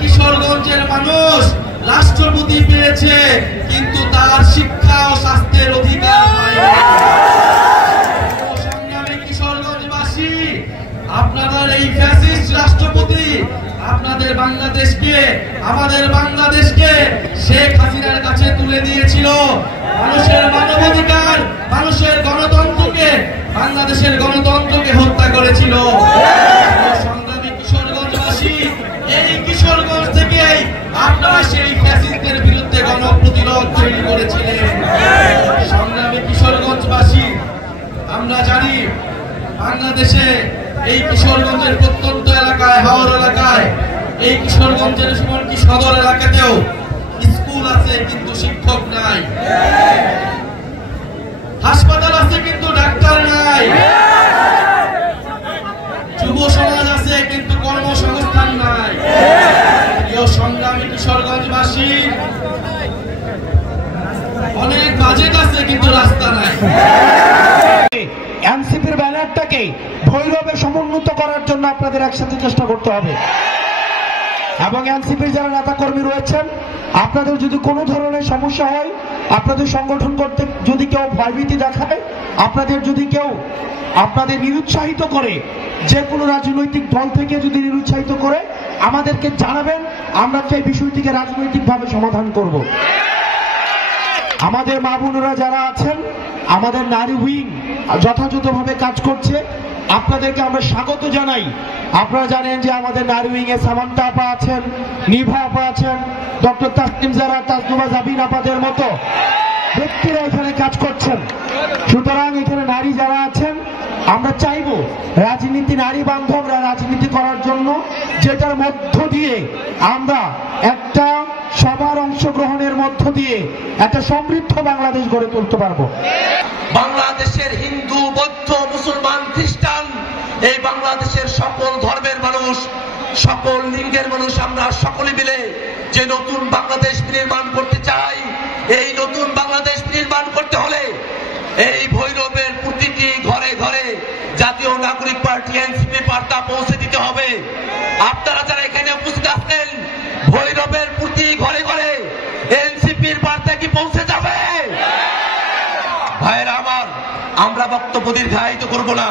কিশোরগঞ্জের মানুষ রাষ্ট্রপতি পেয়েছে, কিন্তু তার শিক্ষা ও স্বাস্থ্যের অধিকার পায়নি। সংগ্রামী কিশোরগঞ্জবাসী, আপনাদের এই ফ্যাসিস্ট রাষ্ট্রপতি আপনাদের বাংলাদেশকে, আমাদের বাংলাদেশকে শেখ হাসিনার কাছে তুলে দিয়েছিল। মানুষের মানবাধিকার, মানুষের গণতন্ত্রকে, বাংলাদেশের গণতন্ত্রকে হত্যা করেছিল। সংগ্রামী কিশোরগঞ্জবাসী, এই কিশোরগঞ্জ থেকে আপনারা সেই ফ্যাসিস্টদের বিরুদ্ধে গণপ্রতিরোধ তৈরি করেছিলেন। সংগ্রামী কিশোরগঞ্জবাসী, আমরা জানি বাংলাদেশে এই কিশোরগঞ্জের প্রত্যন্ত এলাকায়, হাওর এলাকায়, এই কিশোরগঞ্জের এমনকি সদর এলাকাতেও স্কুল আছে কিন্তু শিক্ষক নাই, হাসপাতাল আছে কিন্তু ডাক্তার নাই, যুব সমাজ আছে কিন্তু কর্মসংস্থান নাই। প্রিয় সংগ্রামী কিশোরগঞ্জবাসী, অনেক বাজেট আছে কিন্তু রাস্তা নাই। এনসিপির ব্যানারটাকে ভৈরবে সমুন্নত করার জন্য আপনাদের একসাথে চেষ্টা করতে হবে। এবং এনসিপির যারা নেতা কর্মী রয়েছেন, আপনাদের যদি কোনো ধরনের সমস্যা হয়, আপনাদের সংগঠন করতে যদি কেউ ভয়ভীতি দেখায়, আপনাদের যদি কেউ আপনাদের নিরুৎসাহিত করে, যে কোনো রাজনৈতিক দল থেকে যদি নিরুৎসাহিত করে, আমাদেরকে জানাবেন, আমরা সেই বিষয়টিকে রাজনৈতিকভাবে সমাধান করব। আমাদের মা বোনেরা যারা আছেন, আমাদের নারী উইং যথাযথভাবে কাজ করছে, আপনাদেরকে আমরা স্বাগত জানাই। আপনারা জানেন যে আমাদের নারী উইং এ সামান্তা আপা আছেন, নিভা আপা আছেন, ডক্টর তাসনিম জারা, তাসনুমা জাবিন আপাদের মতো ব্যক্তিরা এখানে কাজ করছেন। সুতরাং এখানে নারী যারা আছেন, আমরা চাইব রাজনীতি, নারী বান্ধবরা রাজনীতি করার জন্য, যেটার মধ্য দিয়ে আমরা একটা সবার অংশগ্রহণের মধ্য দিয়ে একটা সমৃদ্ধ বাংলাদেশ গড়ে তুলতে পারবো। বাংলাদেশের হিন্দু, বৌদ্ধ, মুসলমান, খ্রিস্টান, এই বাংলাদেশের সকল ধর্মের মানুষ, সকল লিঙ্গের মানুষ, আমরা সকলে মিলে যে নতুন বাংলাদেশ নির্মাণ করতে চাই, এই নতুন বাংলাদেশ নির্মাণ করতে হলে এই ভৈরবের প্রতিটি ঘরে ঘরে জাতীয় নাগরিক পার্টি এনসিপি বার্তা পৌঁছে দিতে হবে। আপনারা যারা এখানে উপস্থিত আছেন, ভৈরবের প্রতি ঘরে ঘরে এনসিপির বার্তা কি পৌঁছে যাবে? ভাইরা আমার, আমরা বক্তব্য দীর্ঘায়িত করব না।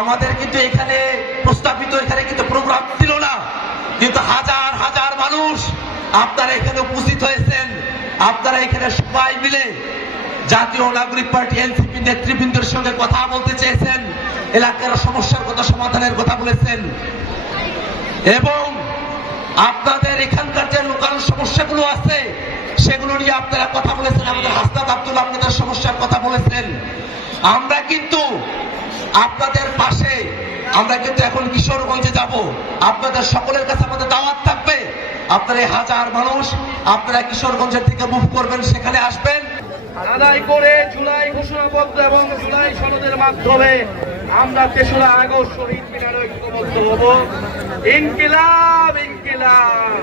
আমাদের কিন্তু এখানে প্রস্তাবিত এখানে কিন্তু প্রোগ্রাম ছিল না, কিন্তু হাজার হাজার মানুষ আপনারা এখানে উপস্থিত হয়েছেন। আপনারা এখানে সবাই মিলে জাতীয় নাগরিক পার্টি এনসিপি নেতৃবৃন্দের সঙ্গে কথা বলতে চেয়েছেন, এলাকার সমস্যার কথা সমাধানের কথা বলেছেন, এবং আপনাদের এখানকার যে লোকাল সমস্যাগুলো আছে সেগুলো নিয়ে আপনারা কথা বলেছেন। আমাদের হাসনাত আব্দুল আপনাদের সমস্যার কথা বলেছেন। আমরা কিন্তু আপনাদের পাশে, আমরা কিন্তু এখন কিশোরগঞ্জে যাব, আপনাদের সকলের কাছে আমাদের দাওয়াত থাকবে। আপনারা হাজার মানুষ আপনারা কিশোরগঞ্জের থেকে মুভ করবেন, সেখানে আসবেন। আদায় করে জুলাই ঘোষণাপত্র এবং জুলাই সনদের মাধ্যমে আমরা ৩রা আগস্ট শহীদ মিনারে ঐক্যবদ্ধ হব। ইনকিলাব, ইনকিলাব।